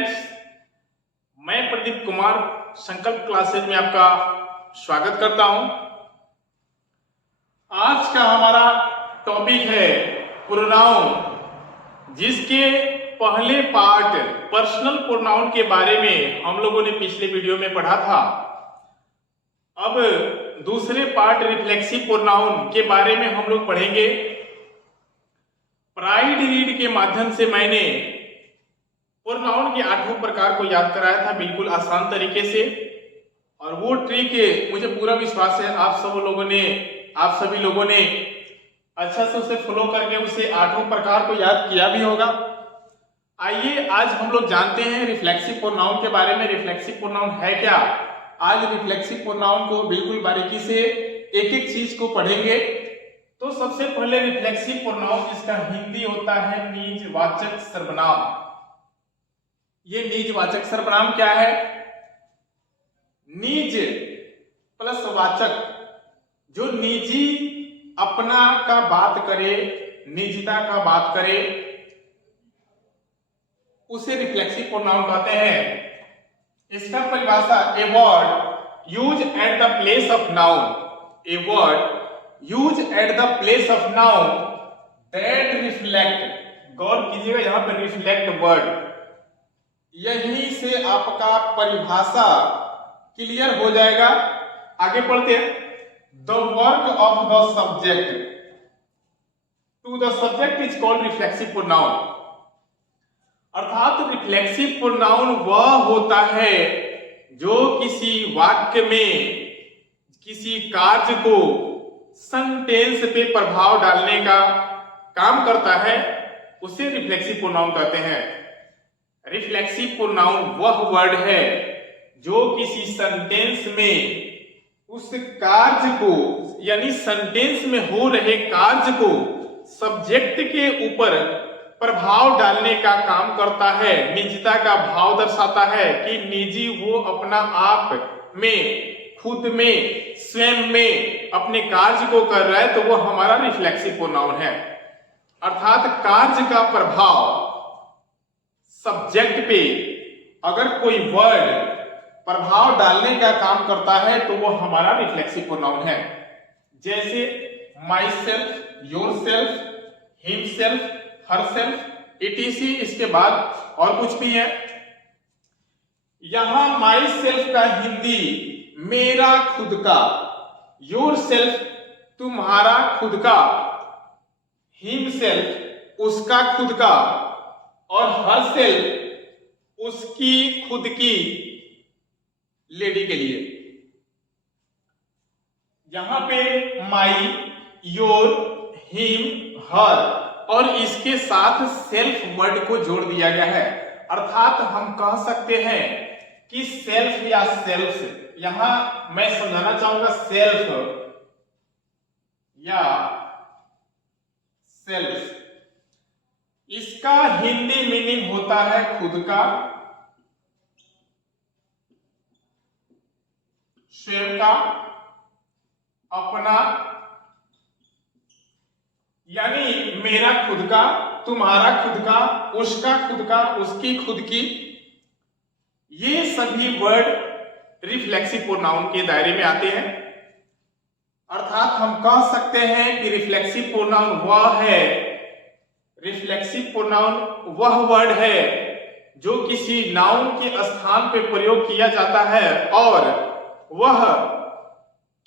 Friends, मैं प्रदीप कुमार संकल्प classes में आपका स्वागत करता हूं। आज का हमारा टॉपिक है प्रोनाउन, जिसके पहले पार्ट पर्सनल प्रोनाउन के बारे में हम लोगों ने पिछले वीडियो में पढ़ा था। अब दूसरे पार्ट रिफ्लेक्सिव प्रोनाउन के बारे में हम लोग पढ़ेंगे। प्राइड रीड के माध्यम से मैंने प्रोनाउन के 8 प्रकार को याद कराया था बिल्कुल आसान तरीके से, और वो ट्रिक मुझे पूरा विश्वास है आप सभी लोगों ने अच्छा से उसे फॉलो करके उसे 8 प्रकार को याद किया भी होगा। आइए आज हम लोग जानते हैं रिफ्लेक्सिव प्रोनाउन के बारे में। रिफ्लेक्सिव प्रोनाउन है क्या? आज रिफ्लेक्सिव प्रोनाउन को बिल्कुल बारीकी से एक एक चीज को पढ़ेंगे। तो सबसे पहले रिफ्लेक्सिव प्रोनाउन, जिसका हिंदी होता है निजवाचक सर्वनाम। ये निजवाचक सर्वनाम क्या है? निज प्लस वाचक, जो निजी अपना का बात करे, निजता का बात करे, उसे रिफ्लेक्सिव प्रोनाउन कहते हैं। इसका परिभाषा, a word use at the place of noun, a word use at the place of noun that reflect, गौर कीजिएगा यहां पर रिफ्लेक्ट वर्ड, यहीं से आपका परिभाषा क्लियर हो जाएगा। आगे पढ़ते हैं। The work of the subject to the subject is called reflexive pronoun. अर्थात रिफ्लेक्सिव प्रोनाउन वह होता है जो किसी वाक्य में किसी कार्य को सेंटेंस पे प्रभाव डालने का काम करता है, उसे रिफ्लेक्सिव प्रोनाउन कहते हैं। रिफ्लेक्सिव प्रोनाउन वह वर्ड है जो किसी सेंटेंस में उस कार्य को, यानी सेंटेंस में हो रहे कार्य को सब्जेक्ट के ऊपर प्रभाव डालने का काम करता है, निजता का भाव दर्शाता है कि निजी वो अपना आप में, खुद में, स्वयं में अपने कार्य को कर रहा है, तो वो हमारा रिफ्लेक्सिव प्रोनाउन है। अर्थात कार्य का प्रभाव सब्जेक्ट पे अगर कोई वर्ड प्रभाव डालने का काम करता है तो वो हमारा रिफ्लेक्सिव प्रोनाउन है। जैसे myself, yourself, himself, her self, etc। इसके बाद और कुछ भी है। यहां माई सेल्फ का हिंदी मेरा खुद का, योर सेल्फ तुम्हारा खुद का, हिम सेल्फ उसका खुद का, और हर सेल्फ उसकी खुद की, लेडी के लिए। यहां पे माई, योर, हिम, हर और इसके साथ सेल्फ वर्ड को जोड़ दिया गया है। अर्थात हम कह सकते हैं कि सेल्फ या सेल्फ्स, यहां मैं समझाना चाहूंगा सेल्फ या सेल्फ, इसका हिंदी मीनिंग होता है खुद का, स्वयं का, अपना, यानी मेरा खुद का, तुम्हारा खुद का, उसका खुद का, उसकी खुद की। ये सभी वर्ड रिफ्लेक्सिव प्रोनाउन के दायरे में आते हैं। अर्थात हम कह सकते हैं कि रिफ्लेक्सिव प्रोनाउन वह वर्ड है जो किसी नाउन के स्थान पे प्रयोग किया जाता है और वह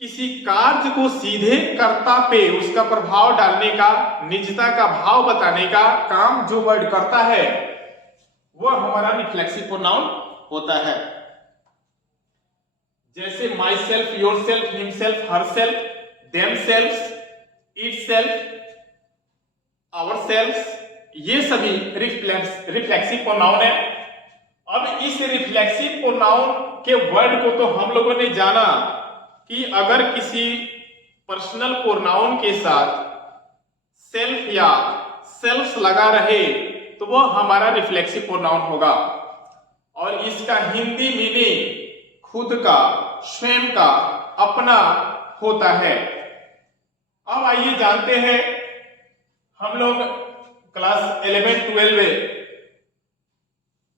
किसी कार्य को सीधे कर्ता पे उसका प्रभाव डालने का, निजता का भाव बताने का काम जो वर्ड करता है वह हमारा रिफ्लेक्सिव प्रोनाउन होता है। जैसे myself, yourself, himself, herself, themselves, itself, ourselves, ये सभी रिफ्लेक्सिव प्रोनाउन है। अब इस रिफ्लेक्सिव प्रोनाउन के वर्ड को तो हम लोगों ने जाना कि अगर किसी पर्सनल प्रोनाउन के साथ सेल्फ या सेल्फ्स लगा रहे तो वह हमारा रिफ्लेक्सिव प्रोनाउन होगा, और इसका हिंदी मीनिंग खुद का, स्वयं का, अपना होता है। अब आइए जानते हैं, हम लोग क्लास 11-12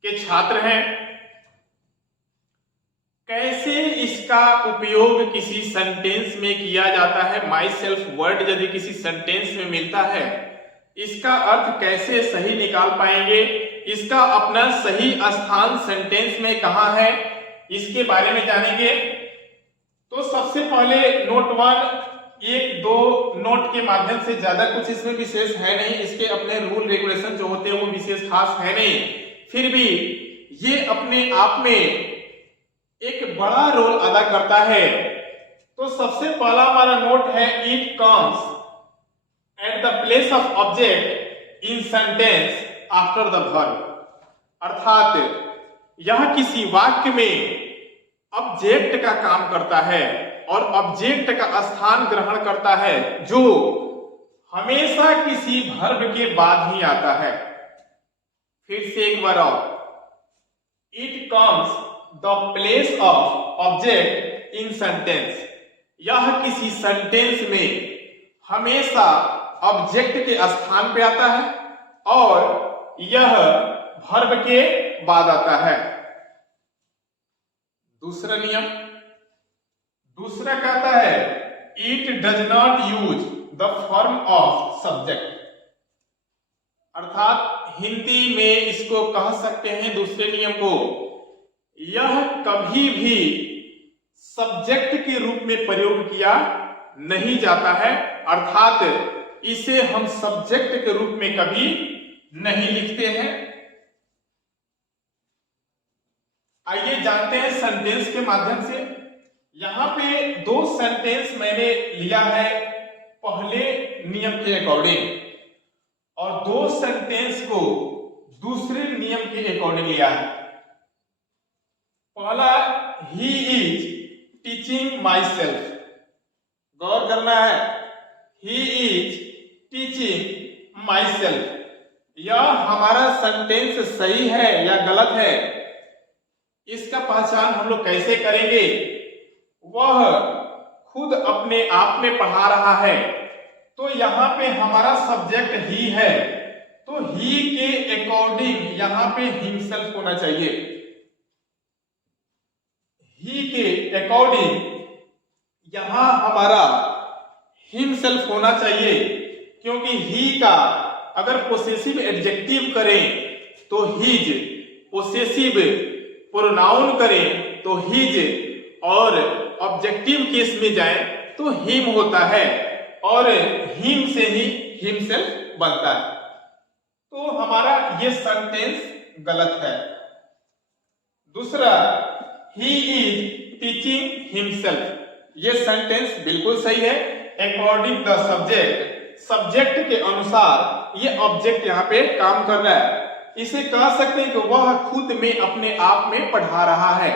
के छात्र हैं। कैसे इसका उपयोग किसी सेंटेंस में किया जाता है, माई सेल्फ वर्ड यदि किसी सेंटेंस में मिलता है, इसका अर्थ कैसे सही निकाल पाएंगे, इसका अपना सही स्थान सेंटेंस में कहां है, इसके बारे में जानेंगे। तो सबसे पहले नोट 1, एक दो नोट के माध्यम से, ज्यादा कुछ इसमें विशेष है नहीं, इसके अपने रूल रेगुलेशन जो होते हैं वो विशेष खास है नहीं, फिर भी ये अपने आप में एक बड़ा रोल अदा करता है। तो सबसे पहला हमारा नोट है, it comes at the place of object in sentence after the verb. अर्थात यह किसी वाक्य में ऑब्जेक्ट का काम करता है और ऑब्जेक्ट का स्थान ग्रहण करता है, जो हमेशा किसी वर्ब के बाद ही आता है। फिर से एक बार और, it comes the place of object in sentence. यह किसी सेंटेंस में हमेशा ऑब्जेक्ट के स्थान पे आता है और यह वर्ब के बाद आता है। दूसरा नियम, दूसरा कहता है, it does not use the form of subject. अर्थात हिंदी में इसको कह सकते हैं दूसरे नियम को, यह कभी भी सब्जेक्ट के रूप में प्रयोग किया नहीं जाता है, अर्थात इसे हम सब्जेक्ट के रूप में कभी नहीं लिखते हैं। आइए जानते हैं सेंटेंस के माध्यम से। यहां पे दो सेंटेंस मैंने लिया है पहले नियम के अकॉर्डिंग, और दो सेंटेंस को दूसरे नियम के अकॉर्डिंग लिया है। पहला, he is teaching myself. गौर करना है, he is teaching myself. यह हमारा सेंटेंस सही है या गलत है, इसका पहचान हम लोग कैसे करेंगे? वह खुद अपने आप में पढ़ा रहा है, तो यहां पे हमारा सब्जेक्ट ही है, तो ही के अकॉर्डिंग यहां पे हिमसेल्फ होना चाहिए। ही के अकॉर्डिंग यहां हमारा हिमसेल्फ होना चाहिए, क्योंकि ही का अगर पोसेसिव एडजेक्टिव करें तो हिज, पोसेसिव प्रोनाउन करें तो हिज, और ऑब्जेक्टिव केस में जाए तो हिम होता है, और हिम से ही हिमसेल्फ बनता है। तो हमारा ये सेंटेंस गलत है। दूसरा, ही इज टीचिंग हिमसेल्फ, ये सेंटेंस बिल्कुल सही है। अकॉर्डिंग द सब्जेक्ट, सब्जेक्ट के अनुसार ये ऑब्जेक्ट यहाँ पे काम कर रहा है। इसे कह सकते हैं कि वह खुद में अपने आप में पढ़ा रहा है,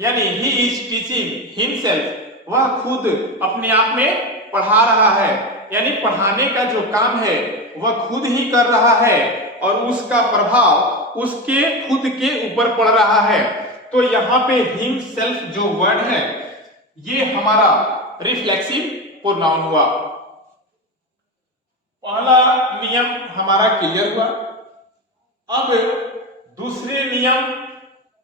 यानी ही इज टीचिंग हिमसेल्फ, वह खुद अपने आप में पढ़ा रहा है, यानी पढ़ाने का जो काम है वह खुद ही कर रहा है और उसका प्रभाव उसके खुद के ऊपर पड़ रहा है। तो यहाँ पे हिमसेल्फ जो वर्ड है ये हमारा रिफ्लेक्सिव प्रोनाउन हुआ। पहला नियम हमारा क्लियर हुआ। अब दूसरे नियम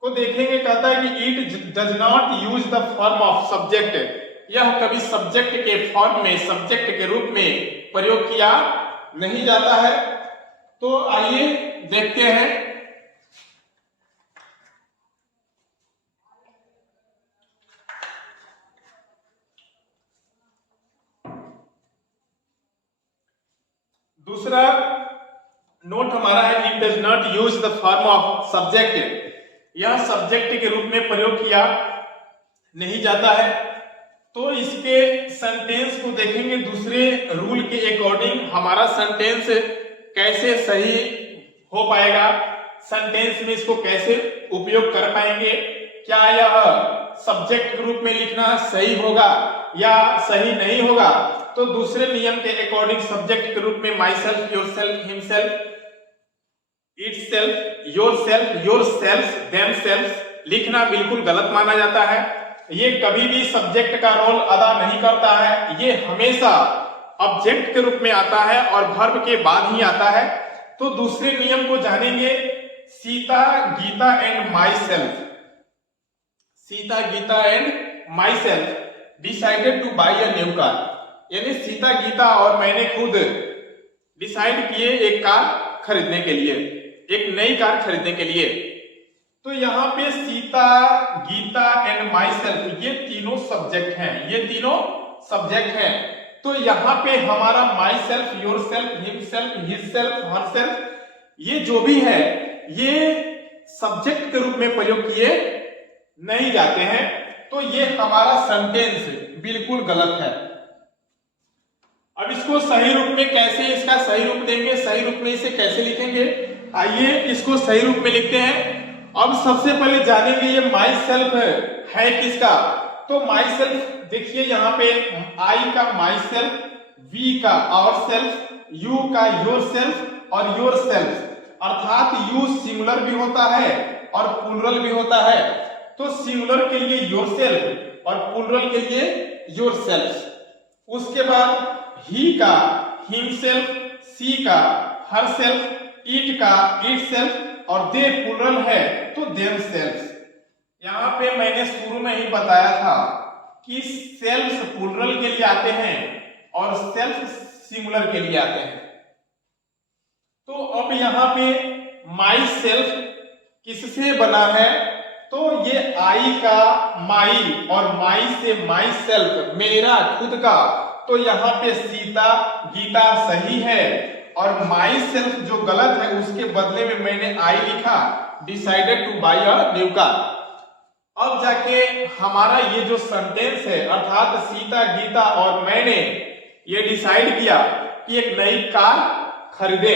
को देखेंगे, कहता है कि it does not use the form of subject, यह कभी सब्जेक्ट के फॉर्म में, सब्जेक्ट के रूप में प्रयोग किया नहीं जाता है। तो आइए देखते हैं। दूसरा नोट हमारा है, it does not use the form of subject, यह सब्जेक्ट के रूप में प्रयोग किया नहीं जाता है। तो इसके सेंटेंस को देखेंगे दूसरे रूल के अकॉर्डिंग, हमारा सेंटेंस कैसे सही हो पाएगा, सेंटेंस में इसको कैसे उपयोग कर पाएंगे, क्या यह सब्जेक्ट के रूप में लिखना सही होगा या सही नहीं होगा। तो दूसरे नियम के अकॉर्डिंग सब्जेक्ट के रूप में my self, your self, himself, it's self, your self, your self, them self लिखना बिल्कुल गलत माना जाता है। ये कभी भी सब्जेक्ट का रोल अदा नहीं करता है, ये हमेशा ऑब्जेक्ट के रूप में आता है और वर्ब के बाद ही आता है। तो दूसरे नियम को जानेंगे, Sita Gita and myself, Sita Gita and myself decided to buy a new car, यानी सीता गीता और मैंने खुद डिसाइड किए एक कार खरीदने के लिए, एक नई कार खरीदने के लिए। तो यहाँ पे Sita Gita and myself ये तीनों सब्जेक्ट हैं, ये तीनों सब्जेक्ट हैं। तो यहाँ पे हमारा my self, yourself, him self, his self, her self, ये जो भी है ये सब्जेक्ट के रूप में प्रयोग किए नहीं जाते हैं। तो ये हमारा सेंटेंस बिल्कुल गलत है। अब इसको सही रूप में कैसे, इसका सही रूप देंगे, सही रूप में इसे कैसे लिखेंगे, आइए इसको सही रूप में लिखते हैं। अब सबसे पहले जानेंगे ये माई सेल्फ है किसका। तो माई सेल्फ देखिए यहाँ पे आई का माई सेल्फ, वी का आवर सेल्फ, यू का योर सेल्फ और योर सेल्फ, अर्थात यू सिंगुलर भी होता है और प्लूरल भी होता है। तो सिंगुलर के लिए योर सेल्फ और प्लूरल के लिए योर सेल्फ। उसके बाद ही का हिम सेल्फ, सी का हर सेल्फ, इट का इट सेल्फ और दे प्लूरल है तो देम सेल्फ। यहाँ पे मैंने शुरू में ही बताया था कि सेल्फ प्लूरल के लिए आते हैं और सेल्फ सिंगुलर के लिए आते हैं। तो अब यहाँ पे माई सेल्फ किससे बना है, तो ये आई का माई और माई से माई सेल्फ मेरा खुद का। तो यहाँ पे सीता गीता सही है और माई सेल्फ जो गलत है, उसके बदले में मैंने आई लिखा, decided to buy a new car. अब जाके हमारा ये जो सेंटेंस है, अर्थात सीता गीता और मैंने ये डिसाइड किया कि एक नई कार खरीदे।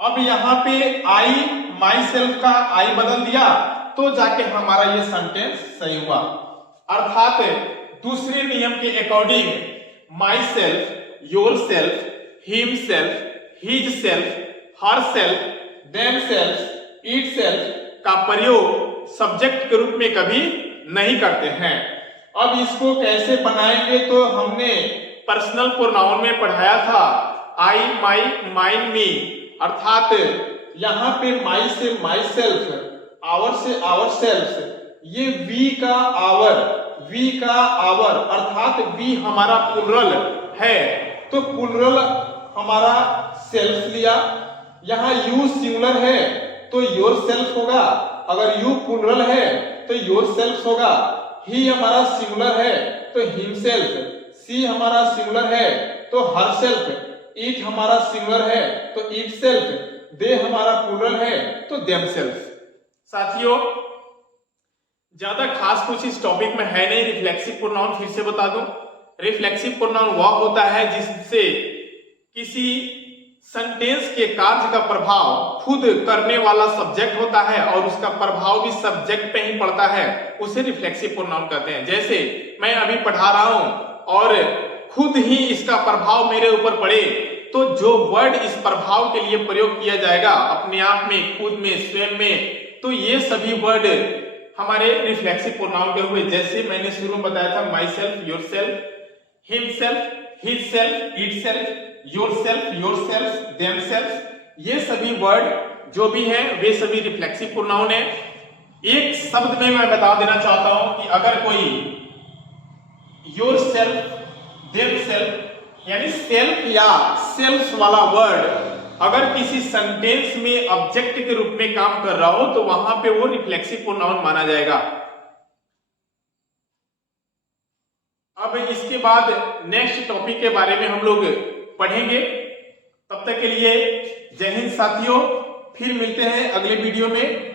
अब यहाँ पे आई माई सेल्फ का आई बदल दिया तो जाके हमारा ये सेंटेंस सही हुआ। अर्थात दूसरे नियम के according my self, yourself, him self, his self, herself, them self, it self का प्रयोग सब्जेक्ट के रूप में कभी नहीं करते हैं। अब इसको कैसे बनाएंगे, तो हमने पर्सनल प्रोनाउन में पढ़ाया था आई, माई, माइन, मी, अर्थात यहाँ पे माई से माई सेल्फ, आवर से आवर सेल्फ, ये वी का आवर, वी का आवर, अर्थात वी हमारा प्लूरल है तो प्लूरल हमारा सेल्फ लिया। यहाँ यू सिंगुलर है तो योर सेल्फ होगा, अगर यू प्लूरल है तो योर सेल्फ होगा। ही हमारा सिंगुलर है तो हिम सेल्फ, सी हमारा सिंगुलर है तो हर सेल्फ, इट हमारा सिंगुलर है तो इट सेल्फ, दे हमारा प्लूरल है तो देम सेल्फ। साथियों ज्यादा खास कुछ इस टॉपिक में है नहीं। रिफ्लेक्सिव प्रोनाउन फिर से बता दूं, रिफ्लेक्सिव प्रोनाउन वह होता है जिससे किसी सेंटेंस के कार्य का प्रभाव खुद करने वाला सब्जेक्ट होता है और उसका प्रभाव भी सब्जेक्ट पे ही पड़ता है, उसे रिफ्लेक्सिव प्रोनाउन कहते हैं। जैसे मैं अभी पढ़ा रहा हूं और खुद ही इसका प्रभाव मेरे ऊपर पड़े तो जो वर्ड इस प्रभाव के लिए प्रयोग किया जाएगा अपने आप में, खुद में, स्वयं में, तो ये सभी वर्ड हमारे रिफ्लेक्सिव प्रोनाउन के हुए। जैसे मैंने शुरू में बताया था my self, yourself, him self, his self, it self, your self, them self, ये सभी वर्ड जो भी है वे सभी रिफ्लेक्सिव प्रोनाउन है। एक शब्द में मैं बता देना चाहता हूं कि अगर कोई योर सेल्फ, देम सेल्फ यानी सेल्फ या सेल्फ वाला वर्ड अगर किसी सेंटेंस में ऑब्जेक्ट के रूप में काम कर रहा हो तो वहां पे वो रिफ्लेक्सिव प्रोनाउन माना जाएगा। अब इसके बाद नेक्स्ट टॉपिक के बारे में हम लोग पढ़ेंगे। तब तक के लिए जय हिंद साथियों, फिर मिलते हैं अगले वीडियो में।